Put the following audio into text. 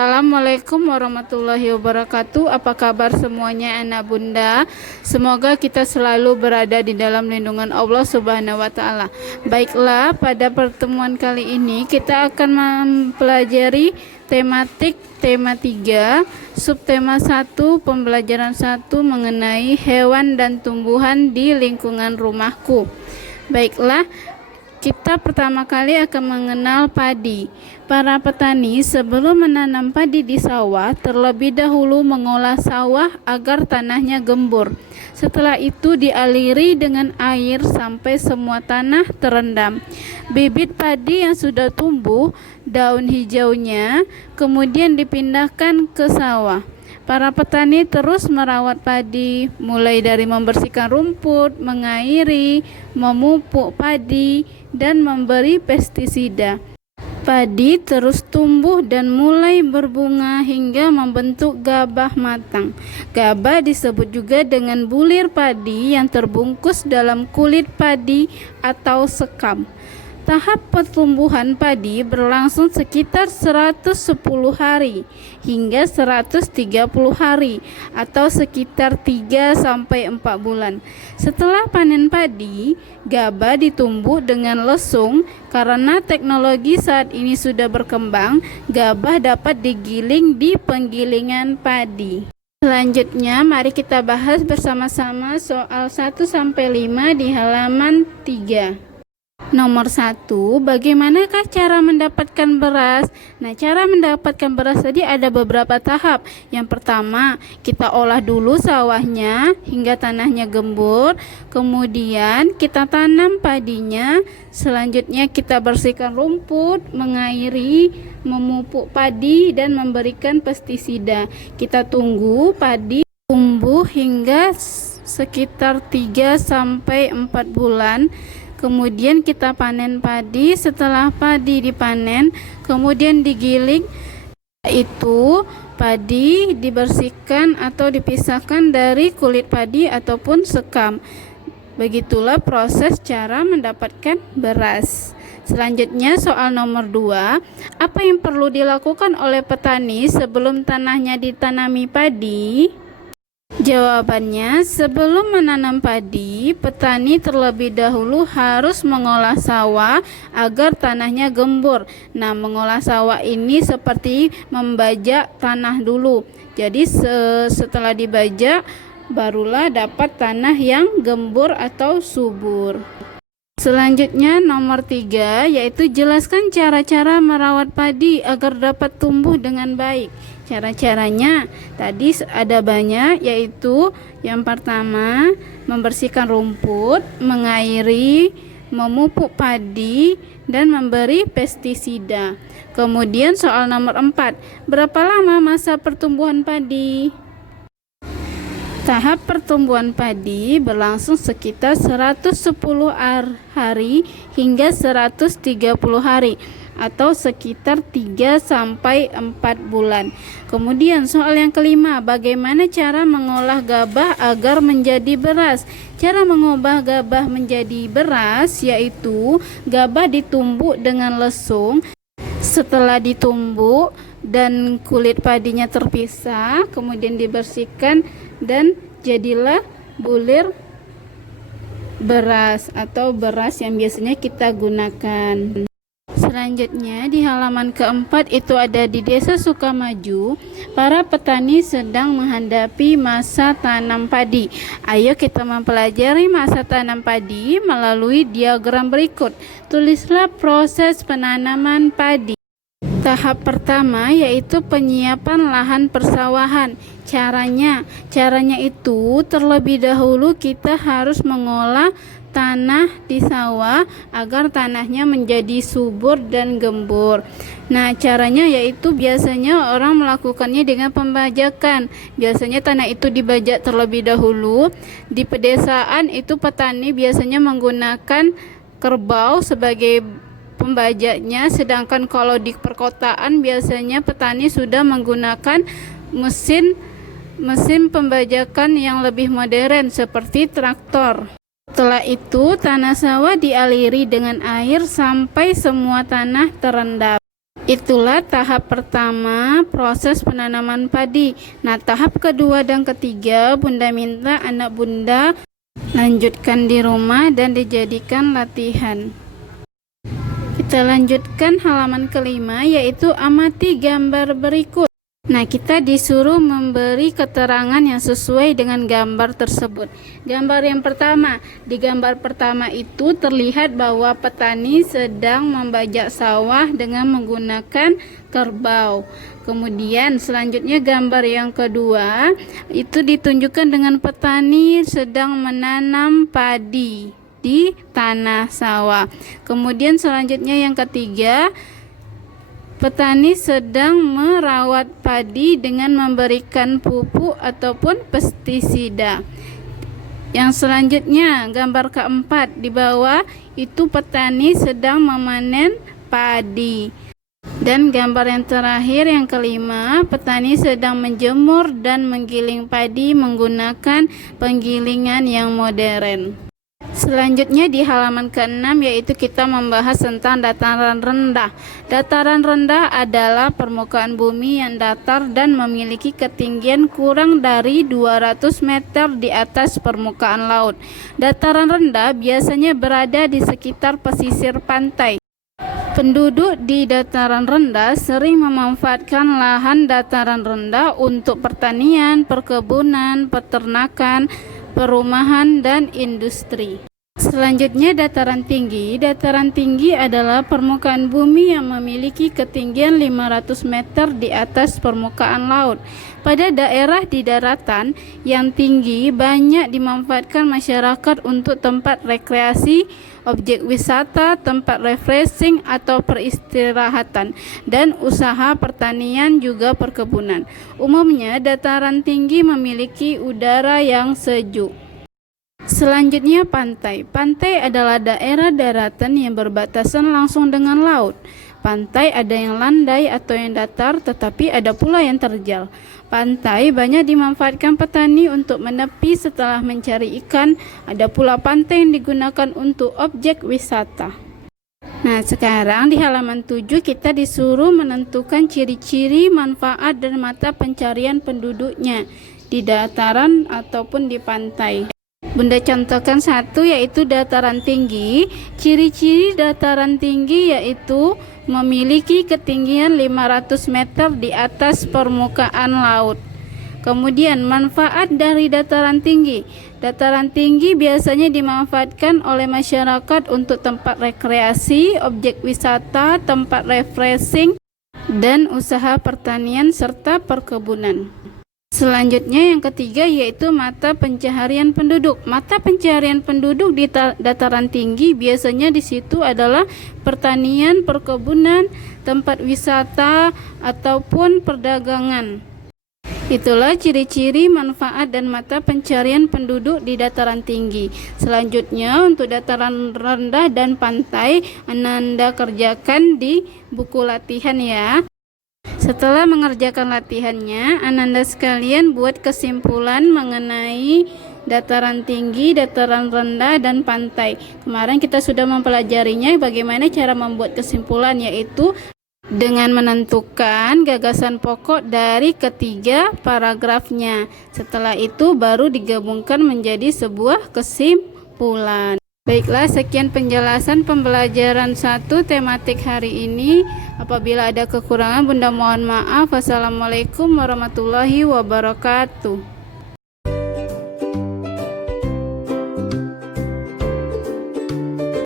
Assalamualaikum warahmatullahi wabarakatuh. Apa kabar semuanya anak bunda? Semoga kita selalu berada di dalam lindungan Allah Subhanahu wa taala. Baiklah, pada pertemuan kali ini kita akan mempelajari tematik tema 3, subtema 1, pembelajaran 1 mengenai hewan dan tumbuhan di lingkungan rumahku. Baiklah, kita pertama kali akan mengenal padi. Para petani sebelum menanam padi di sawah terlebih dahulu mengolah sawah agar tanahnya gembur. Setelah itu dialiri dengan air sampai semua tanah terendam. Bibit padi yang sudah tumbuh, daun hijaunya kemudian dipindahkan ke sawah. Para petani terus merawat padi, mulai dari membersihkan rumput, mengairi, memupuk padi, dan memberi pestisida. Padi terus tumbuh dan mulai berbunga hingga membentuk gabah matang. Gabah disebut juga dengan bulir padi yang terbungkus dalam kulit padi atau sekam. Tahap pertumbuhan padi berlangsung sekitar 110 hari hingga 130 hari atau sekitar 3-4 bulan. Setelah panen padi, gabah ditumbuk dengan lesung. Karena teknologi saat ini sudah berkembang, gabah dapat digiling di penggilingan padi. Selanjutnya, mari kita bahas bersama-sama soal 1-5 di halaman 3. Nomor 1, bagaimanakah cara mendapatkan beras? Nah, cara mendapatkan beras tadi ada beberapa tahap. Yang pertama, kita olah dulu sawahnya hingga tanahnya gembur. Kemudian kita tanam padinya. Selanjutnya kita bersihkan rumput, mengairi, memupuk padi, dan memberikan pestisida. Kita tunggu padi tumbuh hingga sekitar 3-4 bulan. Kemudian kita panen padi. Setelah padi dipanen, kemudian digiling. Itu padi dibersihkan atau dipisahkan dari kulit padi ataupun sekam. Begitulah proses cara mendapatkan beras. Selanjutnya soal nomor 2, apa yang perlu dilakukan oleh petani sebelum tanahnya ditanami padi? Jawabannya, sebelum menanam padi, petani terlebih dahulu harus mengolah sawah agar tanahnya gembur. Nah, mengolah sawah ini seperti membajak tanah dulu. Jadi setelah dibajak, barulah dapat tanah yang gembur atau subur. Selanjutnya nomor 3, yaitu jelaskan cara-cara merawat padi agar dapat tumbuh dengan baik. Cara-caranya tadi ada banyak, yaitu yang pertama membersihkan rumput, mengairi, memupuk padi, dan memberi pestisida. Kemudian soal nomor 4, berapa lama masa pertumbuhan padi? Tahap pertumbuhan padi berlangsung sekitar 110 hari hingga 130 hari atau sekitar 3-4 bulan. Kemudian soal yang kelima, bagaimana cara mengolah gabah agar menjadi beras? Cara mengubah gabah menjadi beras yaitu gabah ditumbuk dengan lesung. Setelah ditumbuk dan kulit padinya terpisah, kemudian dibersihkan dan jadilah bulir beras atau beras yang biasanya kita gunakan. Selanjutnya di halaman keempat itu ada di Desa Sukamaju, para petani sedang menghadapi masa tanam padi. Ayo kita mempelajari masa tanam padi melalui diagram berikut. Tulislah proses penanaman padi. Tahap pertama yaitu penyiapan lahan persawahan. Caranya itu terlebih dahulu kita harus mengolah tanah di sawah agar tanahnya menjadi subur dan gembur. Nah, caranya yaitu biasanya orang melakukannya dengan pembajakan. Biasanya tanah itu dibajak terlebih dahulu. Di pedesaan itu petani biasanya menggunakan kerbau sebagai pembajaknya, sedangkan kalau di perkotaan biasanya petani sudah menggunakan mesin pembajakan yang lebih modern seperti traktor. Setelah itu tanah sawah dialiri dengan air sampai semua tanah terendam. Itulah tahap pertama proses penanaman padi. Nah, tahap kedua dan ketiga Bunda minta anak Bunda lanjutkan di rumah dan dijadikan latihan. Kita lanjutkan halaman kelima, yaitu amati gambar berikut. Nah, kita disuruh memberi keterangan yang sesuai dengan gambar tersebut. Gambar yang pertama, di gambar pertama itu terlihat bahwa petani sedang membajak sawah dengan menggunakan kerbau. Kemudian selanjutnya gambar yang kedua itu ditunjukkan dengan petani sedang menanam padi di tanah sawah. Kemudian selanjutnya yang ketiga, petani sedang merawat padi dengan memberikan pupuk ataupun pestisida. Yang selanjutnya, gambar keempat di bawah itu petani sedang memanen padi. Dan gambar yang terakhir yang kelima, petani sedang menjemur dan menggiling padi menggunakan penggilingan yang modern. Selanjutnya di halaman ke-6 yaitu kita membahas tentang dataran rendah. Dataran rendah adalah permukaan bumi yang datar dan memiliki ketinggian kurang dari 200 meter di atas permukaan laut. Dataran rendah biasanya berada di sekitar pesisir pantai. Penduduk di dataran rendah sering memanfaatkan lahan dataran rendah untuk pertanian, perkebunan, peternakan, perumahan, dan industri. Selanjutnya dataran tinggi. Dataran tinggi adalah permukaan bumi yang memiliki ketinggian 500 meter di atas permukaan laut. Pada daerah di daratan yang tinggi banyak dimanfaatkan masyarakat untuk tempat rekreasi, objek wisata, tempat refreshing atau peristirahatan, dan usaha pertanian juga perkebunan. Umumnya dataran tinggi memiliki udara yang sejuk. Selanjutnya pantai. Pantai adalah daerah daratan yang berbatasan langsung dengan laut. Pantai ada yang landai atau yang datar, tetapi ada pula yang terjal. Pantai banyak dimanfaatkan petani untuk menepi setelah mencari ikan. Ada pula pantai yang digunakan untuk objek wisata. Nah, sekarang di halaman 7 kita disuruh menentukan ciri-ciri, manfaat, dan mata pencarian penduduknya di dataran ataupun di pantai. Bunda contohkan satu, yaitu dataran tinggi. Ciri-ciri dataran tinggi yaitu memiliki ketinggian 500 meter di atas permukaan laut. Kemudian manfaat dari dataran tinggi. Dataran tinggi biasanya dimanfaatkan oleh masyarakat untuk tempat rekreasi, objek wisata, tempat refreshing, dan usaha pertanian serta perkebunan. Selanjutnya yang ketiga yaitu mata pencaharian penduduk. Mata pencaharian penduduk di dataran tinggi biasanya di situ adalah pertanian, perkebunan, tempat wisata ataupun perdagangan. Itulah ciri-ciri, manfaat, dan mata pencaharian penduduk di dataran tinggi. Selanjutnya untuk dataran rendah dan pantai, Anda kerjakan di buku latihan ya. Setelah mengerjakan latihannya, Ananda sekalian buat kesimpulan mengenai dataran tinggi, dataran rendah, dan pantai. Kemarin kita sudah mempelajarinya bagaimana cara membuat kesimpulan, yaitu dengan menentukan gagasan pokok dari ketiga paragrafnya. Setelah itu baru digabungkan menjadi sebuah kesimpulan. Baiklah, sekian penjelasan pembelajaran 1 tematik hari ini. Apabila ada kekurangan, Bunda mohon maaf. Wassalamualaikum warahmatullahi wabarakatuh.